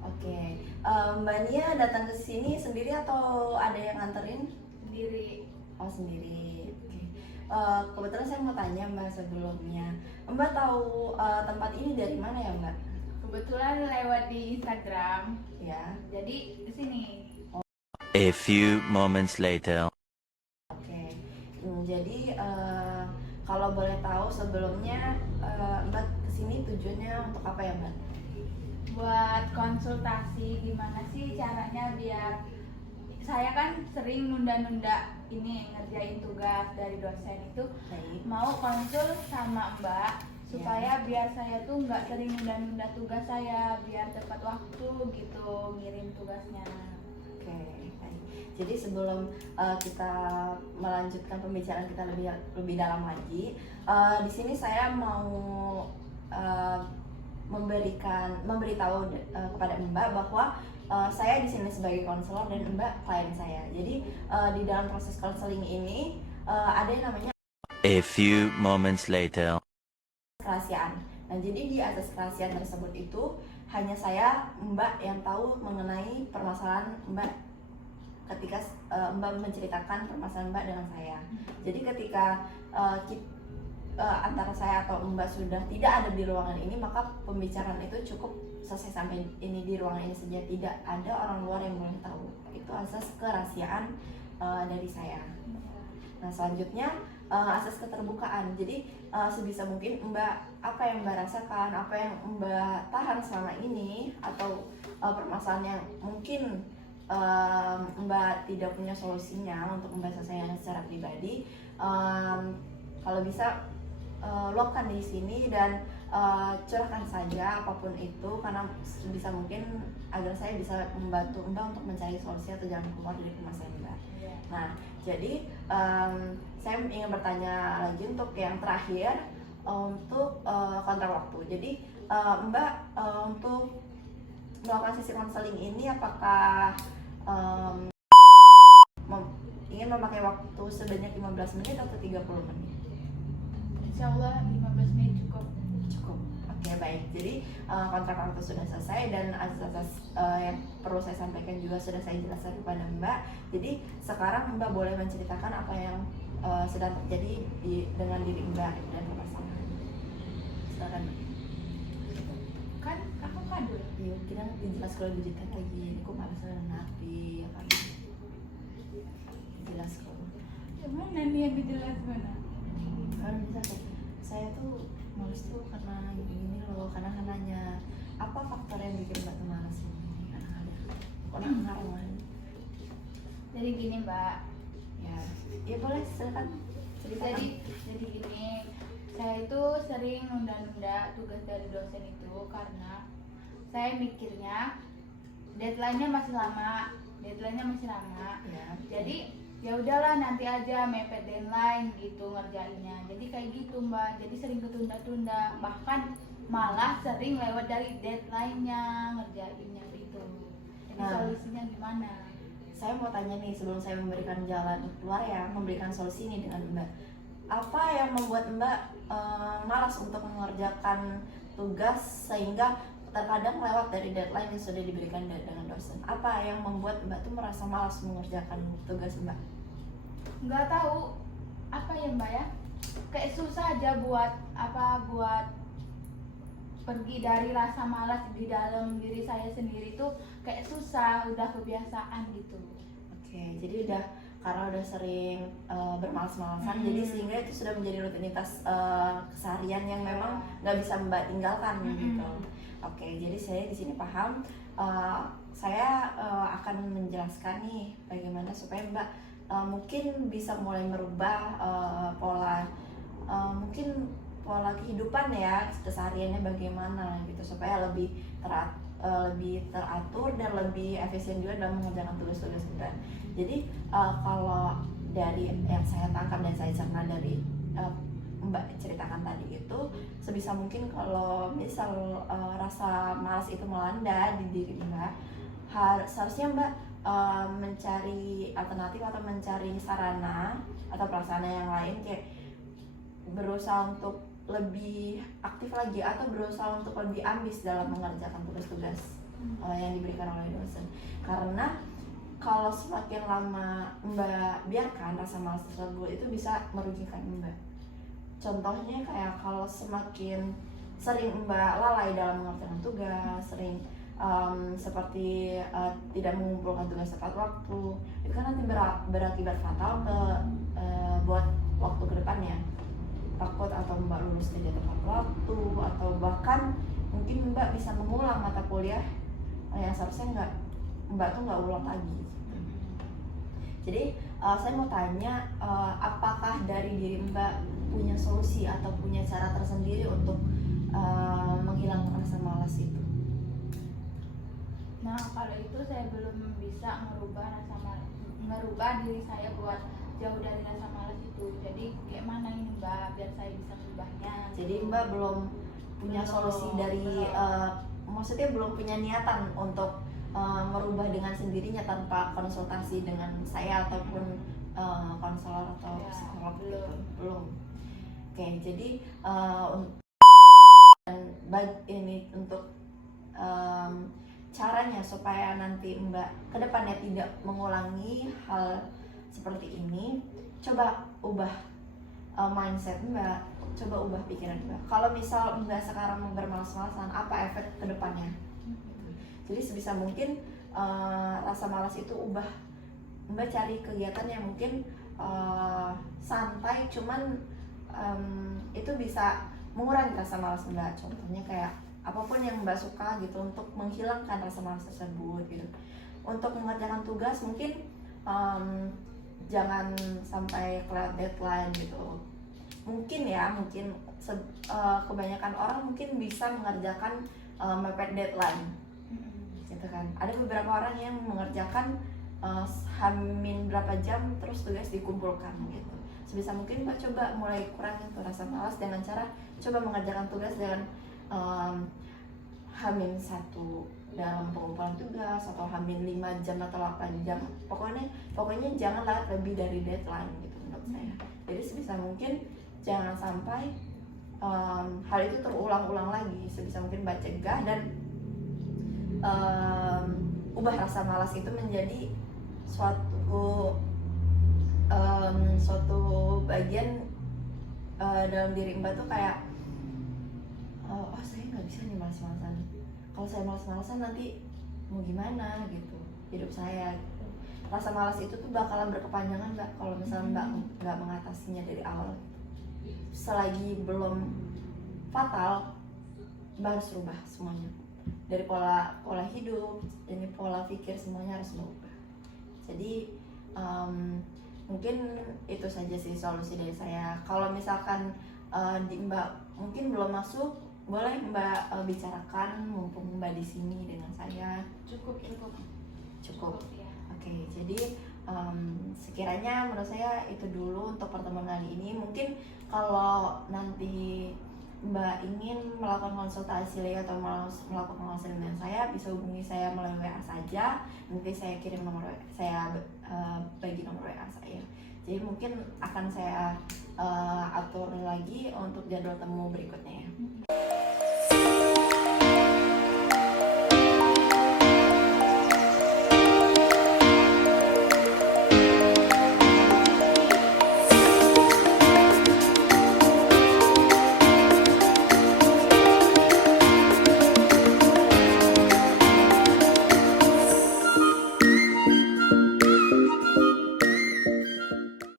Oke, Mbak Nia datang ke sini sendiri atau ada yang nganterin? Sendiri. Oh sendiri. Oke. Kebetulan saya mau tanya Mbak sebelumnya. Mbak tahu tempat ini dari mana ya Mbak? Kebetulan lewat di Instagram. Ya. Jadi ke sini. A few moments later. Oke. Jadi kalau boleh tahu sebelumnya Mbak kesini tujuannya untuk apa ya Mbak? Buat konsultasi gimana sih caranya biar saya kan sering nunda-nunda ini ngerjain tugas dari dosen itu. Baik. Mau konsul sama Mbak supaya biar saya tuh nggak sering nunda-nunda tugas saya, biar tepat waktu gitu ngirim tugasnya. Oke, baik. Jadi sebelum kita melanjutkan pembicaraan kita lebih dalam lagi, di sini saya mau memberitahu kepada Mbak bahwa saya di sini sebagai konselor dan Mbak klien saya. Jadi di dalam proses konseling ini ada yang namanya A few moments later. kerahasiaan. Nah, jadi di atas kerahasiaan tersebut itu hanya saya, Mbak yang tahu mengenai permasalahan Mbak ketika Mbak menceritakan permasalahan Mbak dengan saya. Jadi ketika antara saya atau Mbak sudah tidak ada di ruangan ini, maka pembicaraan itu cukup selesai sampai ini di ruangan ini saja, tidak ada orang luar yang boleh tahu. Itu asas kerahasiaan dari saya. Nah selanjutnya asas keterbukaan. Jadi sebisa mungkin Mbak, apa yang Mbak rasakan, apa yang Mbak tahan selama ini, atau permasalahan yang mungkin Mbak tidak punya solusinya untuk Mbak selesaikan secara pribadi, kalau bisa luapkan di sini dan curahkan saja apapun itu, karena sebisa mungkin agar saya bisa membantu Mbak untuk mencari solusi atau jalan keluar dari permasalahan Mbak. Nah, jadi saya ingin bertanya lagi untuk yang terakhir, untuk kontrak waktu. Jadi Mbak untuk melakukan sesi konseling ini apakah ingin memakai waktu sebanyak 15 menit atau 30 menit? Insya Allah 15 menit cukup. Cukup. Oke, baik. Jadi kontrak waktu sudah selesai dan asas yang perlu saya sampaikan juga sudah saya jelaskan kepada Mbak. Jadi sekarang Mbak boleh menceritakan apa yang sedang terjadi dengan diri Mbak dan pasangan. Silakan. Kan aku kadul. Yuk, kita dijelas kalau dijelaskan lagi. Ini kok malah saya nabi ya kan? Jelas kok. Gimana nih yang dijelas mana? Kan bisa kayak saya tuh males tuh karena gini loh, karena nanya apa faktor yang bikin Mbak tuh malas ini, karena ada kok ngaruhan. Jadi gini Mbak, Ya boleh silakan ceritakan. jadi gini, saya itu sering nunda-nunda tugas dari dosen itu karena saya mikirnya deadline-nya masih lama. Ya. Jadi ya udahlah nanti aja mepet deadline gitu ngerjainnya. Jadi kayak gitu Mbak, jadi sering ketunda-tunda, bahkan malah sering lewat dari deadline-nya ngerjainnya gitu. Jadi solusinya gimana? Saya mau tanya nih sebelum saya memberikan jalan keluar ya, memberikan solusi ini dengan Mbak. Apa yang membuat Mbak malas untuk mengerjakan tugas sehingga terkadang lewat dari deadline yang sudah diberikan dengan dosen? Apa yang membuat Mbak tuh merasa malas mengerjakan tugas Mbak? Nggak tahu apa ya Mbak ya, kayak susah aja buat pergi dari rasa malas di dalam diri saya sendiri tuh kayak susah, udah kebiasaan gitu. Oke, jadi karena udah sering bermalas-malasan, jadi sehingga itu sudah menjadi rutinitas keseharian yang memang nggak bisa Mbak tinggalkan gitu. Oke, jadi saya di sini paham. Saya akan menjelaskan nih bagaimana supaya Mbak mungkin bisa mulai merubah mungkin pola kehidupan ya, kesehariannya bagaimana gitu, supaya lebih teratur dan lebih efisien juga dalam mengerjakan tugas-tugas Mbak. Jadi kalau dari yang saya tangkap dan saya cerna dari Mbak ceritakan tadi itu, sebisa mungkin kalau misal rasa malas itu melanda di diri Mbak, seharusnya Mbak mencari alternatif atau mencari sarana atau prasarana yang lain, kayak berusaha untuk lebih aktif lagi atau berusaha untuk lebih ambis dalam mengerjakan tugas-tugas yang diberikan oleh dosen. Karena kalau semakin lama Mbak biarkan rasa malas tersebut, itu bisa merugikan Mbak. Contohnya kayak kalau semakin sering Mbak lalai dalam mengerjakan tugas, sering seperti tidak mengumpulkan tugas tepat waktu, itu kan nanti berakibat fatal ke buat waktu ke depannya. Takut atau Mbak lulus tidak tepat waktu, atau bahkan mungkin Mbak bisa mengulang mata kuliah yang seharusnya Mbak tuh nggak ulang lagi. Jadi saya mau tanya, apakah dari diri Mbak punya solusi atau punya cara tersendiri untuk menghilangkan rasa malas itu? Nah, kalau itu saya belum bisa merubah diri saya buat jauh dari rasa malas itu. Jadi gimana ini Mbak biar saya bisa merubahnya? Jadi Mbak belum punya solusi dari, maksudnya belum punya niatan untuk merubah dengan sendirinya tanpa konsultasi dengan saya ataupun konselor atau psikolog gitu. Belum. Oke, jadi ini untuk caranya supaya nanti Mbak kedepannya tidak mengulangi hal seperti ini, coba ubah mindset Mbak, coba ubah pikiran Mbak. Kalau misal Mbak sekarang bermalas-malasan, apa efek kedepannya? Jadi sebisa mungkin rasa malas itu ubah, Mbak cari kegiatan yang mungkin santai, cuman itu bisa mengurangi rasa malas Mbak. Contohnya kayak apapun yang Mbak suka gitu untuk menghilangkan rasa malas tersebut gitu. Untuk mengerjakan tugas mungkin jangan sampai kelewat deadline gitu. Mungkin kebanyakan orang mungkin bisa mengerjakan mepet deadline gitu kan. Ada beberapa orang yang mengerjakan hamin berapa jam terus tugas dikumpulkan gitu. Sebisa mungkin Mbak coba mulai kurangin tuh rasa malas dengan cara coba mengerjakan tugas dengan hamin 1 dalam pengumpulan tugas, atau hamin 5 jam atau 8 jam. Pokoknya jangan lewat lebih dari deadline gitu menurut saya. Jadi sebisa mungkin jangan sampai hal itu terulang-ulang lagi. Sebisa mungkin Mbak cegah dan ubah rasa malas itu menjadi suatu bagian dalam diri Mbak tuh kayak saya nggak bisa nih malas-malasan. Kalau saya malas-malasan nanti mau gimana gitu hidup saya gitu. Rasa malas itu tuh bakalan berkepanjangan Mbak kalau misalnya Mbak nggak mengatasinya dari awal. Selagi belum fatal, Mbak harus rubah semuanya. Dari pola hidup, ini pola pikir, semuanya harus berubah. Jadi mungkin itu saja sih solusi dari saya. Kalau misalkan Mbak mungkin belum masuk, boleh Mbak bicarakan mumpung Mbak di sini dengan saya. Cukup ya. Oke, jadi sekiranya menurut saya itu dulu untuk pertemuan kali ini. Mungkin kalau nanti Mbak ingin melakukan konsultasi lagi atau melakukan konseling dengan saya, bisa hubungi saya melalui WA saja. Nanti saya kirim nomor WA, saya bagi nomor WA saya. Jadi mungkin akan saya atur lagi untuk jadwal temu berikutnya ya.